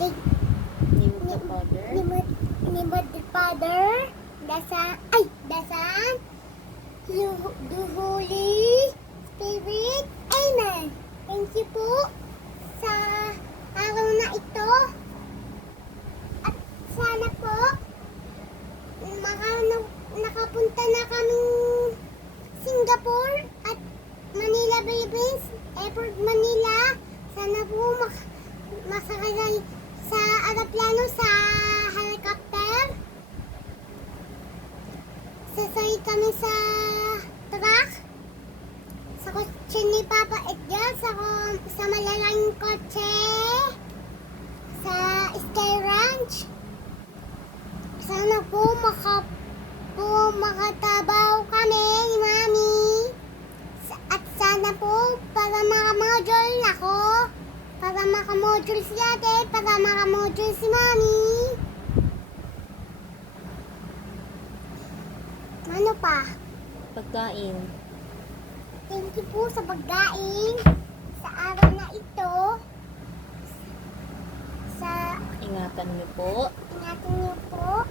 Take Name of the Father. name of the Father, the Son, the Holy Spirit. Amen. Thank you po sa araw na ito. At sana po nakapunta na kaming Singapore at Manila, Philippines, Airport Manila. Sana po masakay sa aeroplano, sa helicopter. Sasakay kami sa truck. Sa kotse ni Papa Edgar, sa malaking kotse. Sa Sky Ranch. Sana po makatabaw kami ni Mami. At sana po para makamodule ako. Para makamodule si Ate. Para makamodule si Mami. Ano pa? Pagkain. Thank you po sa pagkain. Sa araw na ito. Sa Ingatan niyo po. ingatan niyo po.